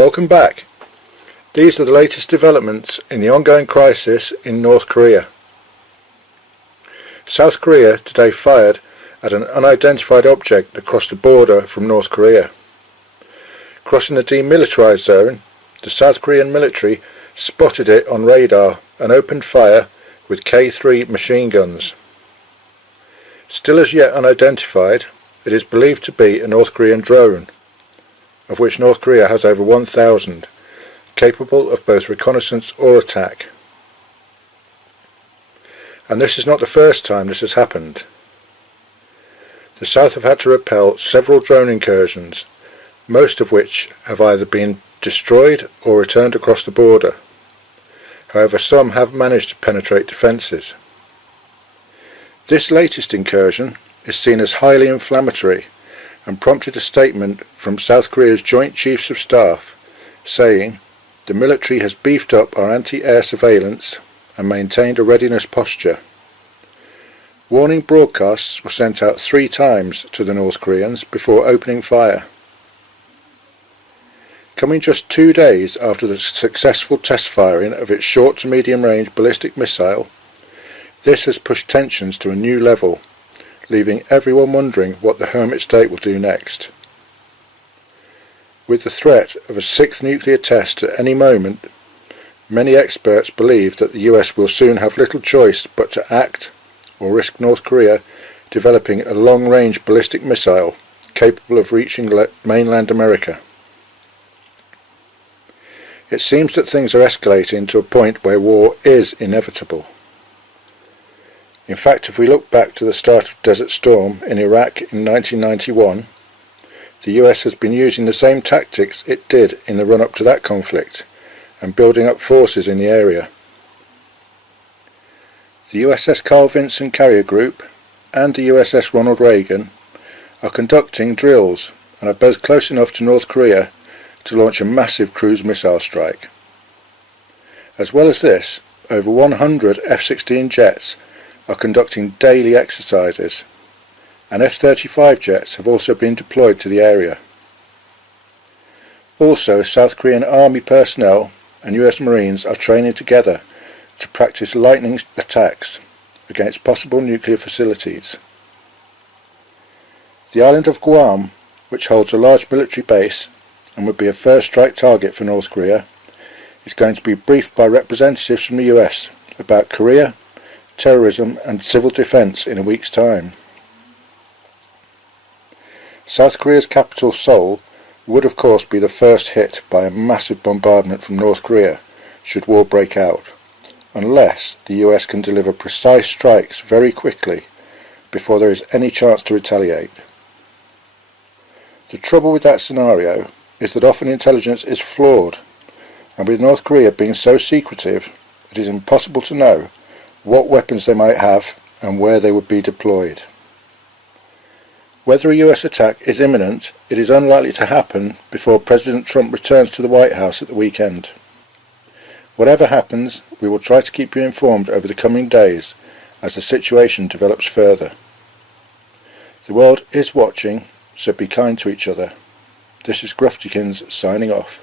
Welcome back. These are the latest developments in the ongoing crisis in North Korea. South Korea today fired at an unidentified object across the border from North Korea. Crossing the demilitarized zone, the South Korean military spotted it on radar and opened fire with K3 machine guns. Still as yet unidentified, it is believed to be a North Korean drone, of which North Korea has over 1,000, capable of both reconnaissance or attack. And this is not the first time this has happened. The South have had to repel several drone incursions, most of which have either been destroyed or returned across the border. However, some have managed to penetrate defences. This latest incursion is seen as highly inflammatory and prompted a statement from South Korea's Joint Chiefs of Staff saying, "The military has beefed up our anti-air surveillance and maintained a readiness posture." Warning broadcasts were sent out 3 times to the North Koreans before opening fire. Coming just 2 days after the successful test firing of its short to medium range ballistic missile, this has pushed tensions to a new level, leaving everyone wondering what the hermit state will do next. With the threat of a 6th nuclear test at any moment, many experts believe that the US will soon have little choice but to act or risk North Korea developing a long-range ballistic missile capable of reaching mainland America. It seems that things are escalating to a point where war is inevitable. In fact, if we look back to the start of Desert Storm in Iraq in 1991, the US has been using the same tactics it did in the run-up to that conflict and building up forces in the area. The USS Carl Vinson Carrier Group and the USS Ronald Reagan are conducting drills and are both close enough to North Korea to launch a massive cruise missile strike. As well as this, over 100 F-16 jets are conducting daily exercises, and F-35 jets have also been deployed to the area. Also, South Korean Army personnel and US Marines are training together to practice lightning attacks against possible nuclear facilities. The island of Guam, which holds a large military base and would be a first strike target for North Korea, is going to be briefed by representatives from the US about Korea, terrorism and civil defence in a week's time. South Korea's capital Seoul would of course be the first hit by a massive bombardment from North Korea should war break out, unless the US can deliver precise strikes very quickly before there is any chance to retaliate. The trouble with that scenario is that often intelligence is flawed, and with North Korea being so secretive, it is impossible to know what weapons they might have and where they would be deployed. Whether a US attack is imminent, it is unlikely to happen before President Trump returns to the White House at the weekend. Whatever happens, we will try to keep you informed over the coming days as the situation develops further. The world is watching, so be kind to each other. This is Gruftikins signing off.